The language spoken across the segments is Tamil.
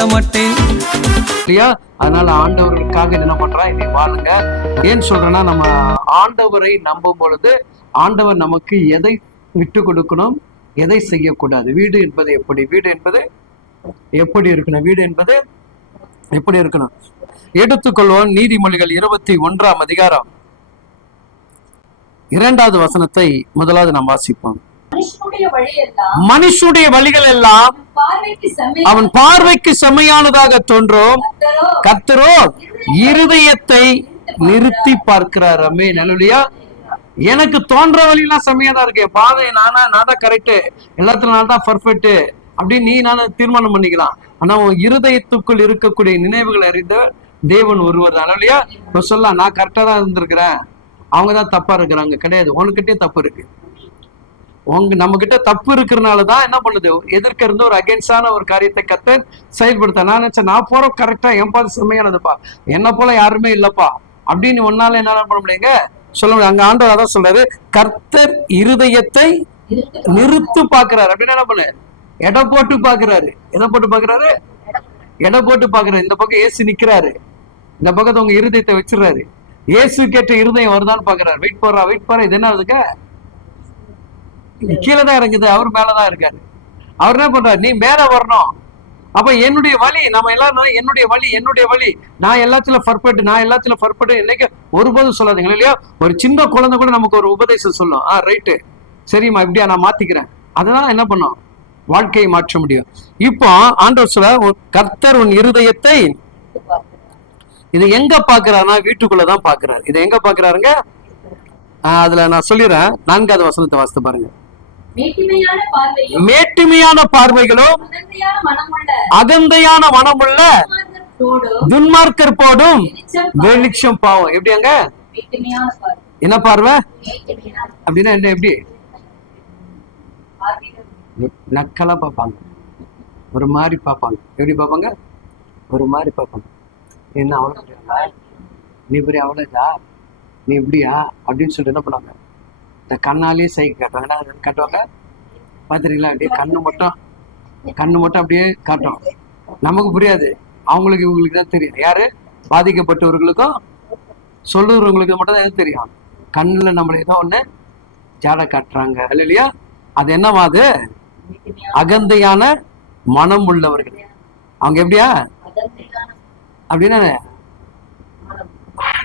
சொல்ல மாட்டேன் இல்லையா? அதனால ஆண்டவர்களுக்காக என்ன பண்றான், இதை வாழுங்க. ஏன் சொல்றேன்னா, நம்ம ஆண்டவரை நம்பும் பொழுது ஆண்டவர் நமக்கு எதை விட்டு கொடுக்கணும், எதை செய்யக்கூடாது. வீடு என்பது எப்படி, வீடு என்பது எப்படி இருக்கணும், வீடு என்பது எப்படி இருக்கணும். எடுத்துக்கொள்வோம் நீதிமொழிகள் 21ஆம் அதிகாரம் 2வது வசனத்தை முதலாவது நாம் வாசிப்போம். மனுஷனுடைய வழிகள் எல்லாம் அவன் பார்வைக்கு செம்மையானதாக தோன்றும், கர்த்தரோ இருதயத்தை நிறுத்தி பார்க்கிறார். ஆமென், அல்லேலூயா. எனக்கு தோன்ற வழியெல்லாம் செம்மையா தான் இருக்கு, பாதை நான் தான் கரெக்ட், எல்லாத்துலயும் நான் தான் பர்ஃபெக்ட் அப்படின்னு நீ நானும் தீர்மானம் பண்ணிக்கலாம். ஆனா உன் இருதயத்துக்குள் இருக்கக்கூடிய நினைவுகள் அறிந்த தேவன் ஒருவர் தான். அல்லேலூயா. இப்ப சொல்லலாம், நான் கரெக்டா தான் இருந்திருக்கிறேன், அவங்கதான் தப்பா இருக்கிறாங்க. கிடையாது, உனக்கிட்டே தப்பு இருக்கு. நம்ம கிட்ட தப்பு இருக்கிறனாலதான் என்ன பண்ணுது, எதிர்க்க இருந்து ஒரு அகேன்ஸ்டான ஒரு காரியத்தை கத்த செயல்படுத்த. நான் நினைச்சேன், நான் போற கரெக்டா, என் பாது செம்மையானதுப்பா, என்ன போல யாருமே இல்லப்பா அப்படின்னு ஒன்னால என்ன பண்ண முடியுங்க, சொல்ல முடியும். அங்க ஆண்டவர் அதான் சொல்றாரு, கர்த்தர் இருதயத்தை நிறுத்து பாக்குறாரு. அப்படின்னு என்ன பண்ணு, எடை போட்டு பாக்குறாரு. எதை போட்டு பாக்குறாரு? எடை போட்டு பாக்குறாரு. இந்த பக்கம் ஏசு நிக்கிறாரு, இந்த பக்கத்தை உங்க இருதயத்தை வச்சிடறாரு. ஏசு கேட்ட இருதயம் வருதான்னு பாக்குறாரு. வெயிட் போறா இது என்ன அதுக்கு கீழே தான் இறங்குது, அவர் மேலதான் இருக்காரு. அவர் என்ன பண்றாரு, நீ மேல வரணும். அப்ப என்னுடைய வழி, நம்ம எல்லாரும் என்னுடைய வழி நான் எல்லாத்திலும் பர்ஃபெக்ட் இன்னைக்கு ஒருபோதும் சொல்லாதீங்க இல்லையா? ஒரு சின்ன குழந்தை கூட நமக்கு ஒரு உபதேசம் சொல்லும், ரைட்டு சரிம்மா இப்படியா நான் மாத்திக்கிறேன். அதனால என்ன பண்ணும், வாழ்க்கையை மாற்ற முடியும். இப்போ ஆண்டவர் சொல்ல, கர்த்தர் உன் இருதயத்தை, இது எங்க பாக்குறாருன்னா வீட்டுக்குள்ளதான் பாக்குறாரு. இது எங்க பாக்குறாருங்க? அதுல நான் சொல்லிடுறேன், 4வது வசனத்தை வாசித்து பாருங்க. மேட்டிமையான பார்வைகளும் அகந்தையான மனமுள்ள துன்மார்க்கர் போடும் வெளிச்சம் பாவம். எப்படியாங்க? என்ன பார்வை அப்படின்னா என்ன, எப்படி நக்கலா பார்ப்பாங்க, ஒரு மாதிரி பார்ப்பாங்க. எப்படி பார்ப்பாங்க? ஒரு மாதிரி பார்ப்பாங்க. என்ன அவ்வளோ புரியாங்களா, நீ பெரிய அவ்வளோதா, நீ இப்படியா அப்படின்னு சொல்லிட்டு என்ன பண்ணுவாங்க, இந்த கண்ணாலேயே சைக்கு காட்டுவாங்க. காட்டுவாங்க பார்த்துருங்களா, அப்படியே கண்ணு மட்டும் அப்படியே காட்டும். நமக்கு புரியாது, அவங்களுக்கு இவங்களுக்கு தான் தெரியும். யாரு பாதிக்கப்பட்டவர்களுக்கும் சொல்லுறவங்களுக்கு மட்டும் தான் எது தெரியும். கண்ணுல நம்மள ஏதோ ஒண்ணு ஜாட காட்டுறாங்க இல்லையா? அது என்னவா, அது அகந்தையான மனம் உள்ளவர்கள். அவங்க எப்படியா அப்படின்னா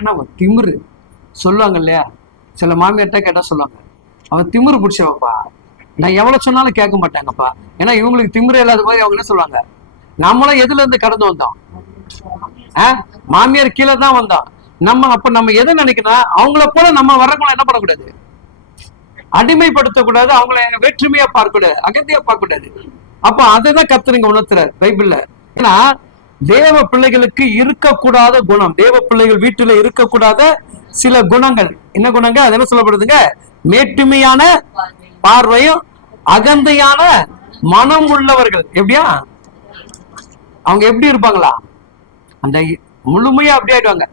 நம்ம திமிரு சொல்லுவாங்க இல்லையா? சில மாமியார்ட்ட கேட்டா சொல்லுவாங்க, அவன் திமிரு பிடிச்சவப்பா, நான் எவ்வளவு சொன்னாலும் கேட்க மாட்டாங்கப்பா. ஏன்னா இவங்களுக்கு திமிரு இல்லாத மாதிரி அவங்க என்ன சொல்லுவாங்க, நம்மளும் எதுல இருந்து கடந்து வந்தோம், மாமியார் கீழே தான் வந்தோம். நம்ம எதை நினைக்கணும், அவங்கள போல நம்ம வரக்குள்ள என்ன பண்ணக்கூடாது, அடிமைப்படுத்தக்கூடாது, அவங்கள வேற்றுமையா பார்க்கக்கூடாது, அகந்தியா பார்க்கக்கூடாது. அப்ப அதைதான் கர்த்தர் உணர்த்துறாரு பைபிள்ல. ஏன்னா தேவ பிள்ளைகளுக்கு இருக்கக்கூடாத குணம், தேவ பிள்ளைகள் வீட்டுல இருக்கக்கூடாத சில குணங்கள். என்ன குணங்க? அது என்ன சொல்லப்படுதுங்க? மேட்டுமையான பார்வையும் அகந்தையான மனம் உள்ளவர்கள். எப்படியா அவங்க எப்படி இருப்பாங்களா, அந்த முழுமையா அப்படி ஆயிடுவாங்க,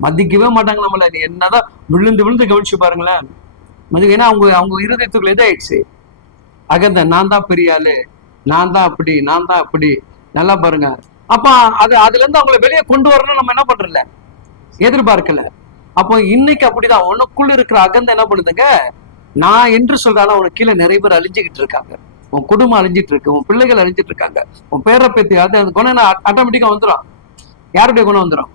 மதிக்கவே மாட்டாங்க நம்மள. நீ என்னதான் விழுந்து கவனிச்சு பாருங்களேன். ஏன்னா அவங்க இருதயத்துக்குள்ள எதாயிடுச்சு, அகந்த, நான் தான் பெரிய ஆளு, நான் தான் அப்படி. நல்லா பாருங்க. அப்ப அதுல இருந்து அவங்களை வெளியே கொண்டு வரணும் நம்ம என்ன பண்றல, எதிர்பார்க்கல. அப்போ இன்னைக்கு அப்படிதான் உனக்குள்ள இருக்கிற அகந்த என்ன பண்ணுதுங்க, நான் என்று சொல்றாலும் உனக்கு கீழே நிறைய பேர் அழிஞ்சுக்கிட்டு இருக்காங்க. உன் குடும்பம் அழிஞ்சிட்டு இருக்கு, உன் பிள்ளைகள் அழிஞ்சிட்டு இருக்காங்க, உன் பேர பேத்தி. அந்த குணம் ஆட்டோமேட்டிக்கா வந்துடும். யாருடைய குணம் வந்துடும்?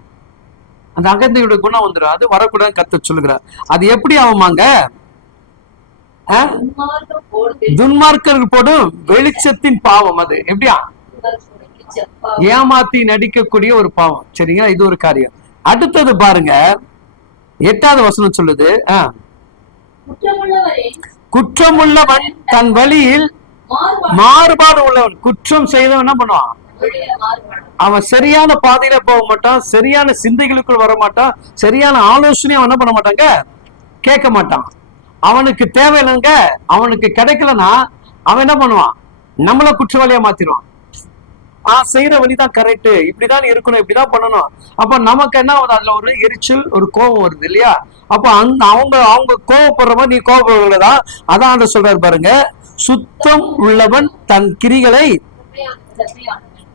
அந்த அகந்தையுடைய குணம் வந்துடும். அது வரக்கூடாது கர்த்தர் சொல்லுகிறார். அது எப்படி ஆகுமாங்க? துன்மார்க்கர்கள் போடும் வெளிச்சத்தின் பாவம். அது எப்படியா? ஏமாத்தி நடிக்கக்கூடிய ஒரு பாவம். சரிங்களா? இது ஒரு காரியம். அடுத்தது பாருங்க, 8வது வசனம் சொல்லுது, குற்றமுள்ளவன் தன் வழியில் மாறுபாடு உள்ளவன். குற்றம் செய்தவன் என்ன பண்ணுவான், அவன் சரியான பாதையில போக மாட்டான், சரியான சிந்தைகளுக்குள் வர மாட்டான், சரியான ஆலோசனையும் என்ன பண்ண மாட்டாங்க, கேட்க மாட்டான். அவனுக்கு தேவையில்லைங்க, அவனுக்கு கிடைக்கலன்னா அவன் என்ன பண்ணுவான், நம்மள குற்றவாளியா மாத்திடுவான். செய்யற வழிதான் கரெக்ட், இப்படிதான் இருக்கணும், இப்படிதான் பண்ணணும். அப்ப நமக்கு என்ன ஆகுது, அதுல ஒரு எரிச்சல், ஒரு கோபம் வருது இல்லையா? அப்ப அவங்க கோபப்படுற மாதிரி நீ கோபப்படுறதா? அதான் சொல்றாரு பாருங்க, சுத்தம் உள்ளவன் தன் கிரிகளை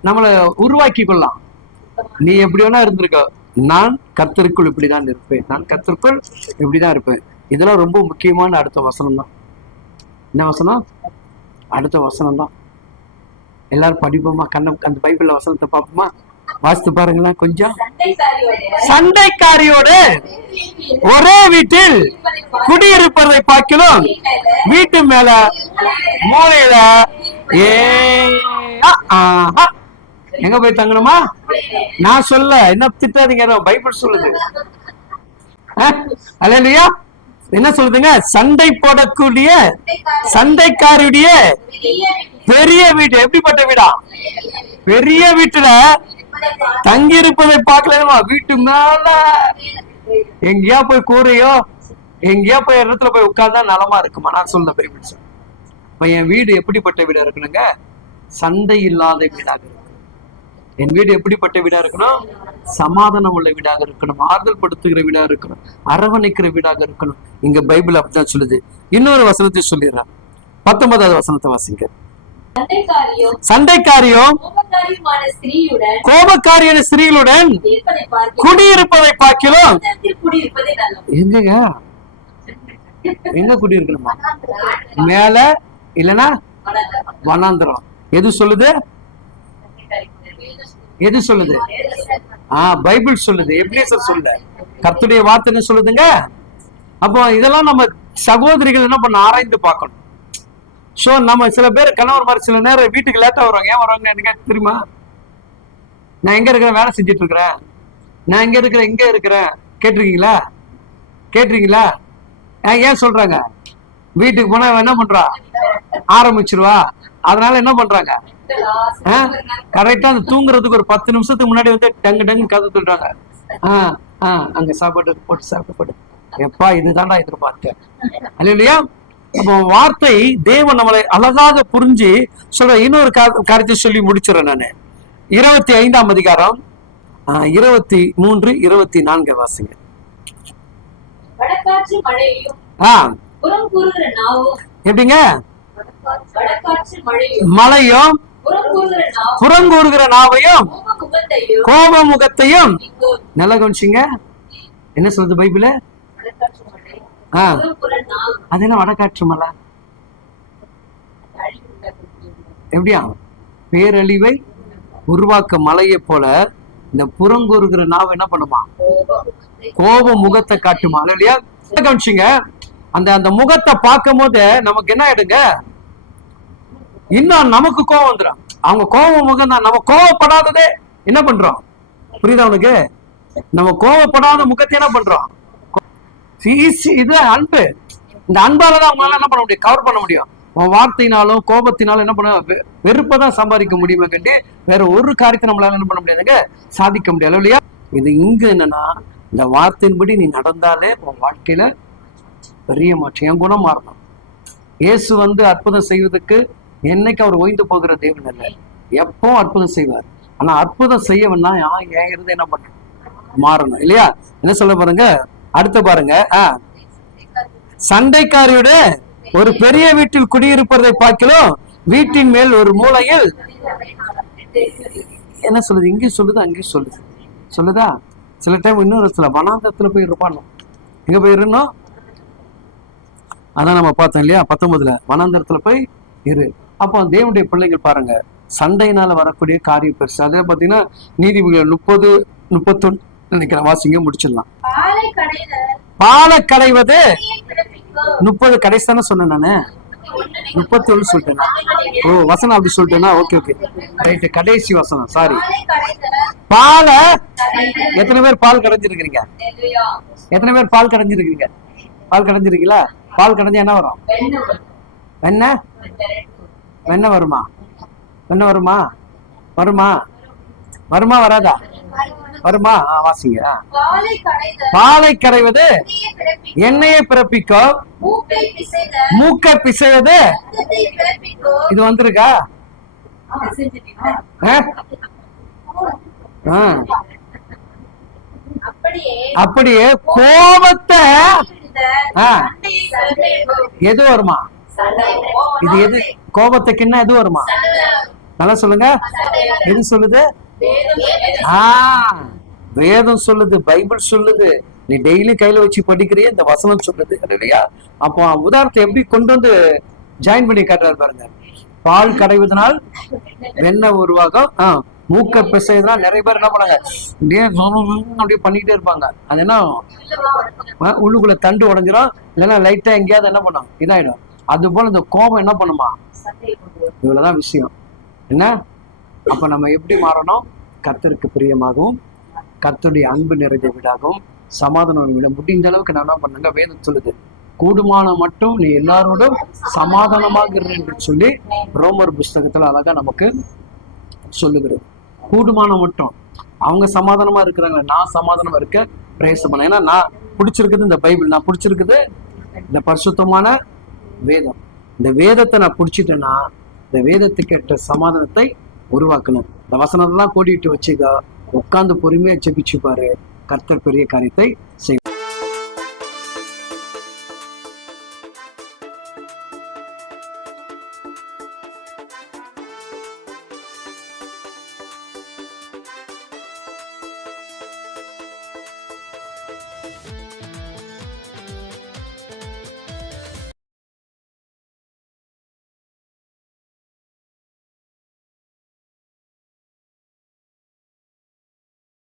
நம்மளை உருவாக்கி கொள்ளலாம். நீ எப்படி வேணா இருந்திருக்க, நான் கர்த்தருக்குள் இப்படிதான் இருப்பேன், நான் கர்த்தருக்குள் இப்படிதான் இருப்பேன். இதெல்லாம் ரொம்ப முக்கியமான அடுத்த வசனம் தான். என்ன வசனம்? அடுத்த வசனம் தான். எல்லாரும் படிப்போமா? அந்த பைபிள்ல வசனத்தை பார்ப்போமா? வாசித்து பாருங்களேன் கொஞ்சம். சண்டைக்காரியோடு ஒரே வீட்டில் குடியிருப்பதை பார்க்கலாம், வீட்டு மேல மூலையில எங்க போய் தங்கணுமா? நான் சொல்ல, என்ன திட்டாதீங்க, பைபிள் சொல்லுது. அல்லேலூயா. என்ன சொல்லுதுங்க? சண்டை போடக்கூடிய சண்டைக்காரியுடைய பெரிய வீடு. எப்படிப்பட்ட வீடா? பெரிய வீட்டுல தங்கி இருப்பதை பார்க்கலாமா? வீட்டு மேல எங்கேயா போய் கூரையோ எங்கேயா போய் இடத்துல போய் உட்கார்ந்தா நலமா இருக்குமா? நான் சொல்ல பைபிள். இப்ப என் வீடு எப்படிப்பட்ட வீடா இருக்கணுங்க? சண்டை இல்லாத வீடாக இருக்கணும். என் வீடு எப்படிப்பட்ட வீடா இருக்கணும்? சமாதானம் உள்ள வீடாக இருக்கணும், ஆறுதல் படுத்துகிற வீடாக இருக்கணும், அரவணைக்கிற வீடாக இருக்கணும். இங்க பைபிள் அப்படிதான் சொல்லுது. இன்னொரு வசனத்தை சொல்லிடுறேன். 19வது வசனத்தை வாசிங்க. சண்டைக்காரியும் கோபக்காரியான ஸ்திரீகளுடன் குடியிருப்பதை பார்க்கிறோம். எங்க எங்க குடியிருக்கணுமா? மேல இல்லைன்னா வனாந்திரம். எது சொல்லுது? எது சொல்லுது? பைபிள் சொல்லுது. எபிரேயர் சொல்லுது, கர்த்தருடைய வார்த்தை சொல்லுதுங்க. அப்போ இதெல்லாம் நம்ம சகோதரிகள் என்ன பண்ண ஆராய்ந்து பார்க்கணும். சோ நம்ம சில பேர் கணவர் மாதிரி சில நேரம் வீட்டுக்கு லேட்டா வருவாங்க. ஏன் வருவாங்க எனக்கு தெரியுமா? நான் எங்க இருக்கிறேன், வேலை செஞ்சுட்டு இருக்கிறேன், நான் எங்க இருக்கிறேன், எங்க இருக்கிறேன். கேட்டிருக்கீங்களா? கேட்டிருக்கீங்களா? ஏன் சொல்றாங்க? வீட்டுக்கு போனா என்ன பண்றா? ஆரம்பிச்சிருவா. அதனால என்ன பண்றாங்க? கரெக்டா அந்த தூங்குறதுக்கு ஒரு 10 நிமிஷத்துக்கு முன்னாடி வந்து டங்கு டங்கு கதை சொல்றாங்க. அங்க சாப்பாடு போட்டு சாப்பிட்டு எப்பா இதுதான்டா எதிர்பார்த்தேன். இல்லையா? அப்போ வார்த்தை தேவன் நம்மளை அழகாக புரிஞ்சு சொல்ற. இன்னொரு காரியத்தை சொல்லி முடிச்சிடறேன் நானு. 25ஆம் அதிகாரம் 23, 24 வாசிங்க. எப்படிங்க? மழையும் புறங்கூறுகிற நாவையும் கோப முகத்தையும். நல்லா கவனிச்சிங்க. என்ன சொல்றது பைபிள்? அது என்ன வடகாற்று மலை? எப்படியா? பேரழிவை உருவாக்க மலையை போல இந்த புறங்கூறுகிற நாவை என்ன பண்ணுமா? கோப முகத்தை காட்டுமா? இல்லையா? கவனிச்சிங்க. அந்த முகத்தை பார்க்கும் போது நமக்கு என்ன ஆயிடுங்க? இன்னும் நமக்கு கோபம் வந்துடும். அவங்க கோப முகம் தான். நம்ம கோவப்படாததே என்ன பண்றோம்? புரியுதா உனக்கு? நம்ம கோவப்படாத முகத்தை என்ன பண்றோம்? இது அன்பு. இந்த அன்பாலதான் அவங்களால என்ன பண்ண முடியும்? கவர் பண்ண முடியும். வார்த்தையினாலும் கோபத்தினாலும் என்ன பண்ண? வெறுப்பதான் சம்பாதிக்க முடியுமே கண்டி வேற ஒரு காரியத்தை நம்மளால என்ன பண்ண முடியாதுங்க, சாதிக்க முடியாது. இல்லையா? இது இங்க என்னன்னா, இந்த வார்த்தையின்படி நீ நடந்தாலே உன் வாழ்க்கையில பெரிய மாற்றம். என் குணம் மாறணும். இயேசு வந்து அற்புதம் செய்வதற்கு என்னைக்கு அவர் ஓய்ந்து போகிற தேவன் அல்ல, எப்போ அற்புதம் செய்வார். ஆனா அற்புதம் செய்யவன்னா என் இருந்து என்ன பண்ண மாறணும். இல்லையா? என்ன சொல்ல பாருங்க, அடுத்த பாருங்க. சண்டைக்காரியோட ஒரு பெரிய வீட்டில் குடியிருப்பதை பார்க்கலாம், வீட்டின் மேல் ஒரு மூலையில். என்ன சொல்லுது? இங்கேயும் சொல்லுது, அங்கேயும் சொல்லுது. சொல்லுதா? சில டைம் இன்னொரு இடத்துல வனாந்தரத்துல போய் இருப்பானோ. எங்க போயிருந்தோம்? அதான் நம்ம பார்த்தோம் இல்லையா? 19 வனாந்தரத்துல போய் இரு. அப்போ தேவனுடைய பிள்ளைகள் பாருங்க, சண்டையினால வரக்கூடிய காரியம் பெருசு. அதே பாத்தீங்கன்னா நீதிமொழிகள் 30, 31 நினைக்கிறேன். வாசிங்க, முடிச்சிடலாம். பாலை கடைவது 30 கடைசி தானே சொன்னேன் நானு. 31 சொல்லிட்டேன். ஓ, வசனம் அப்படி சொல்லிட்டேன்னா ஓகே ஓகே ரைட்டு. கடைசி வசனம், சாரி. பாலை எத்தனை பேர் பால் கடைஞ்சிருக்கிறீங்க? எத்தனை பேர் பால் கடைஞ்சிருக்கீங்க? பால் கடைஞ்சிருக்கீங்களா? பால் கடைஞ்சா என்ன வரும்? வெண்ணெய். வெண்ணெய் வருமா? வெண்ணெய் வருமா? வருமா? வருமா வராதா? வருமா? வாசிங்க. பாலை கடைவது எண்ணெயை பிறப்பிக்கும், மூக்கை பிசைவது. இது வந்திருக்கா? அப்படியே கோபத்தை எது வருமா? இது எது? கோபத்துக்குன்னா எது வருமா? நல்லா சொல்லுங்க. எது சொல்லுது? வேதம் சொல்லுது, பைபிள் சொல்லுது. நீ டெய்லி கையில வச்சு படிக்கிறிய, இந்த வசனம் சொல்லுது இல்லையா? அப்போ உதாரணத்தை எப்படி கொண்டு வந்து ஜாயின் பண்ணி காட்டுறாரு பாருங்க. பால் கடைவதனால் வெண்ணெய் உருவாகும், மூக்க பிசைதான். நிறைய பேர் என்ன பண்ணாங்க, அப்படியே பண்ணிக்கிட்டே இருப்பாங்க. அது என்ன உள்ளுக்குள்ள தண்டு உடஞ்சிரும், இல்லைன்னா லைட்டா எங்கேயாவது என்ன பண்ணும், இதாயிடும். அது போல இந்த கோபம் என்ன பண்ணுமா? இவ்வளவுதான் விஷயம் என்ன. அப்ப நம்ம எப்படி மாறணும்? கர்த்தருக்கு பிரியமாகவும் கர்த்தருடைய அன்பு நிறைந்த வீடாகவும் சமாதானம் விட முடிந்த அளவுக்கு நான் என்ன பண்ணுங்க, வேதம் சொல்லுது, கூடுமான மட்டும் நீ எல்லாரோடும் சமாதானமாக இரு என்று சொல்லி ரோமர் புஸ்தகத்துல அழகா நமக்கு சொல்லுகிறது. கூடுமான மட்டும் அவங்க சமாதானமா இருக்கிறாங்க, நான் சமாதானமா இருக்க பிரயாசம் பண்ண. ஏன்னா நான் பிடிச்சிருக்குது இந்த பைபிள், நான் பிடிச்சிருக்குது இந்த பரிசுத்தமான வேதம். இந்த வேதத்தை நான் பிடிச்சிட்டேன்னா இந்த வேதத்துக்கு ஏற்ற சமாதானத்தை உருவாக்கணும். இந்த வசனத்தெல்லாம் கூட்டிட்டு வச்சுக்க, உட்கார்ந்து பொறுமையா ஜெபிச்சு பாரு, கர்த்தர் பெரிய காரியத்தை செய்ய.